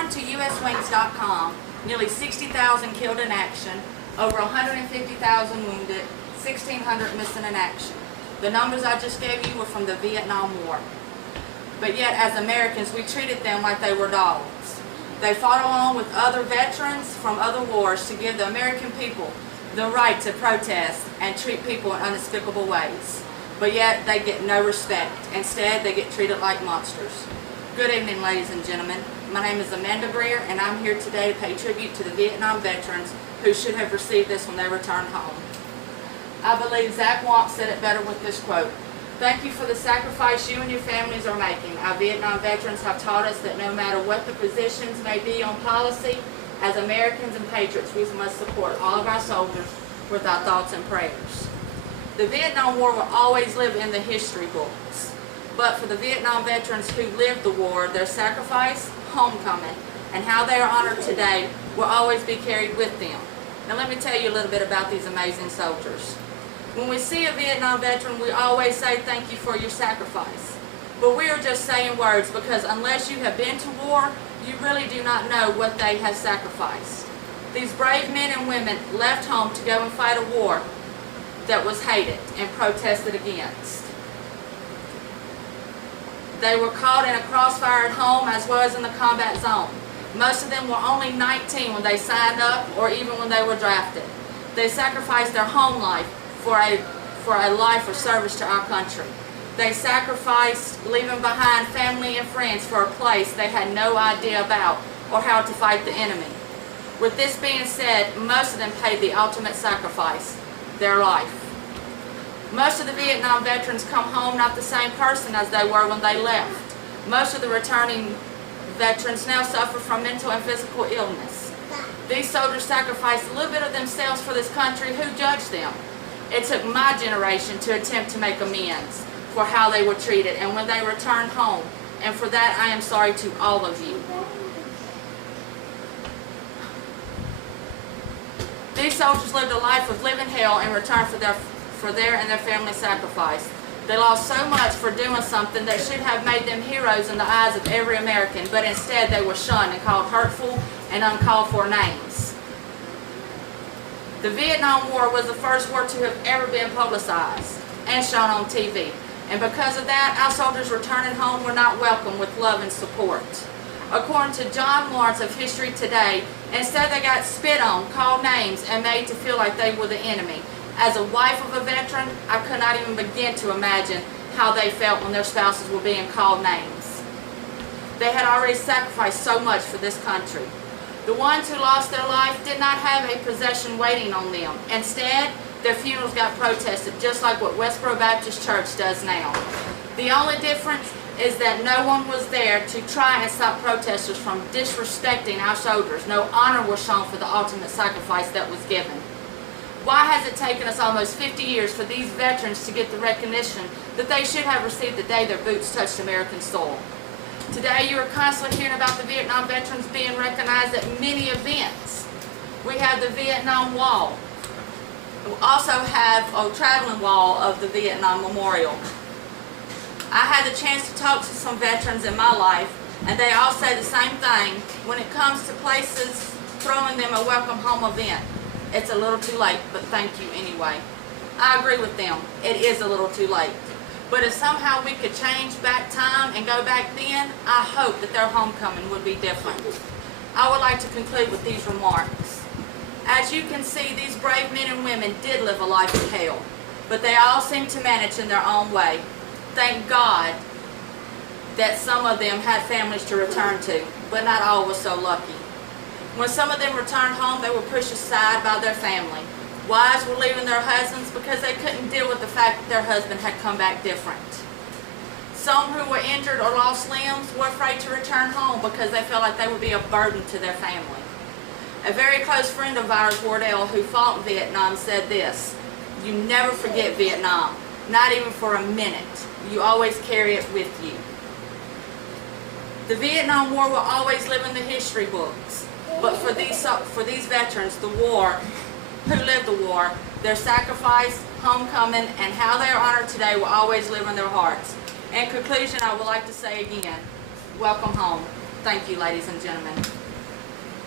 According to USWings.com, nearly 60,000 killed in action, over 150,000 wounded, 1,600 missing in action. The numbers I just gave you were from the Vietnam War. But yet, as Americans, we treated them like they were dogs. They fought along with other veterans from other wars to give the American people the right to protest and treat people in unspeakable ways. But yet, they get no respect. Instead, they get treated like monsters. Good evening, ladies and gentlemen. My name is Amanda Greer, and I'm here today to pay tribute to the Vietnam veterans who should have received this when they returned home. I believe Zach Wamp said it better with this quote: "Thank you for the sacrifice you and your families are making. Our Vietnam veterans have taught us that no matter what the positions may be on policy, as Americans and patriots, we must support all of our soldiers with our thoughts and prayers." The Vietnam War will always live in the history books. But for the Vietnam veterans who lived the war, their sacrifice, homecoming, and how they are honored today will always be carried with them. Now let me tell you a little bit about these amazing soldiers. When we see a Vietnam veteran, we always say thank you for your sacrifice. But we are just saying words, because unless you have been to war, you really do not know what they have sacrificed. These brave men and women left home to go and fight a war that was hated and protested against. They were caught in a crossfire at home as well as in the combat zone. Most of them were only 19 when they signed up, or even when they were drafted. They sacrificed their home life for a life of service to our country. They sacrificed leaving behind family and friends for a place they had no idea about or how to fight the enemy. With this being said, most of them paid the ultimate sacrifice, their life. Most of the Vietnam veterans come home not the same person as they were when they left. Most of the returning veterans now suffer from mental and physical illness. These soldiers sacrificed a little bit of themselves for this country. Who judged them? It took my generation to attempt to make amends for how they were treated and when they returned home. And for that, I am sorry to all of you. These soldiers lived a life of living hell in return for their and their family's sacrifice. They lost so much for doing something that should have made them heroes in the eyes of every American, but instead they were shunned and called hurtful and uncalled for names. The Vietnam War was the first war to have ever been publicized and shown on TV. And because of that, our soldiers returning home were not welcomed with love and support. According to John Lawrence of History Today, instead they got spit on, called names, and made to feel like they were the enemy. As a wife of a veteran, I could not even begin to imagine how they felt when their spouses were being called names. They had already sacrificed so much for this country. The ones who lost their life did not have a procession waiting on them. Instead, their funerals got protested, just like what Westboro Baptist Church does now. The only difference is that no one was there to try and stop protesters from disrespecting our soldiers. No honor was shown for the ultimate sacrifice that was given. Why has it taken us almost 50 years for these veterans to get the recognition that they should have received the day their boots touched American soil? Today, you are constantly hearing about the Vietnam veterans being recognized at many events. We have the Vietnam Wall. We also have a traveling wall of the Vietnam Memorial. I had the chance to talk to some veterans in my life, and they all say the same thing. When it comes to places throwing them a welcome home event, it's a little too late, but thank you anyway. I agree with them. It is a little too late. But if somehow we could change back time and go back then, I hope that their homecoming would be different. I would like to conclude with these remarks. As you can see, these brave men and women did live a life of hell, but they all seemed to manage in their own way. Thank God that some of them had families to return to, but not all were so lucky. When some of them returned home, they were pushed aside by their family. Wives were leaving their husbands because they couldn't deal with the fact that their husband had come back different. Some who were injured or lost limbs were afraid to return home because they felt like they would be a burden to their family. A very close friend of ours, Wardell, who fought in Vietnam, said this: "You never forget Vietnam, not even for a minute. You always carry it with you." The Vietnam War will always live in the history books. But for these veterans, the war, who lived the war, their sacrifice, homecoming, and how they are honored today will always live in their hearts. In conclusion, I would like to say again, welcome home. Thank you, ladies and gentlemen.